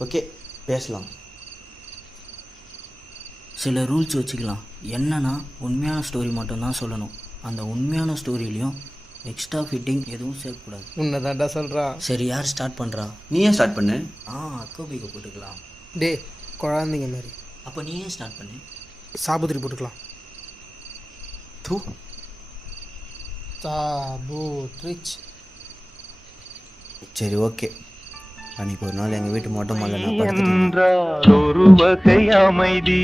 Okay பேசலாம். சில rules வச்சுக்கலாம். என்னன்னா உண்மையான ஸ்டோரி மட்டும்தான் சொல்லணும். அந்த உண்மையான ஸ்டோரியிலையும் எக்ஸ்ட்ரா ஃபிட்டிங் எதுவும் சேர்க்கக்கூடாது. உன்னதான்டா சொல்கிறா. சரி, யார் ஸ்டார்ட் பண்ணுறா? நீயே ஸ்டார்ட் பண்ணு. அக்கோபிக்கு போட்டுக்கலாம். டே குழந்தைங்க மாதிரி. அப்போ நீயே ஸ்டார்ட் பண்ணு. சாபுத்திரி போட்டுக்கலாம். தூ சாபுத்ரிச். சரி ஓகே. அன்றைக்கி ஒரு நாள் எங்கள் வீட்டு மொட்டை மாலை நான் படுத்துட்டு ஒரு வகை அமைதி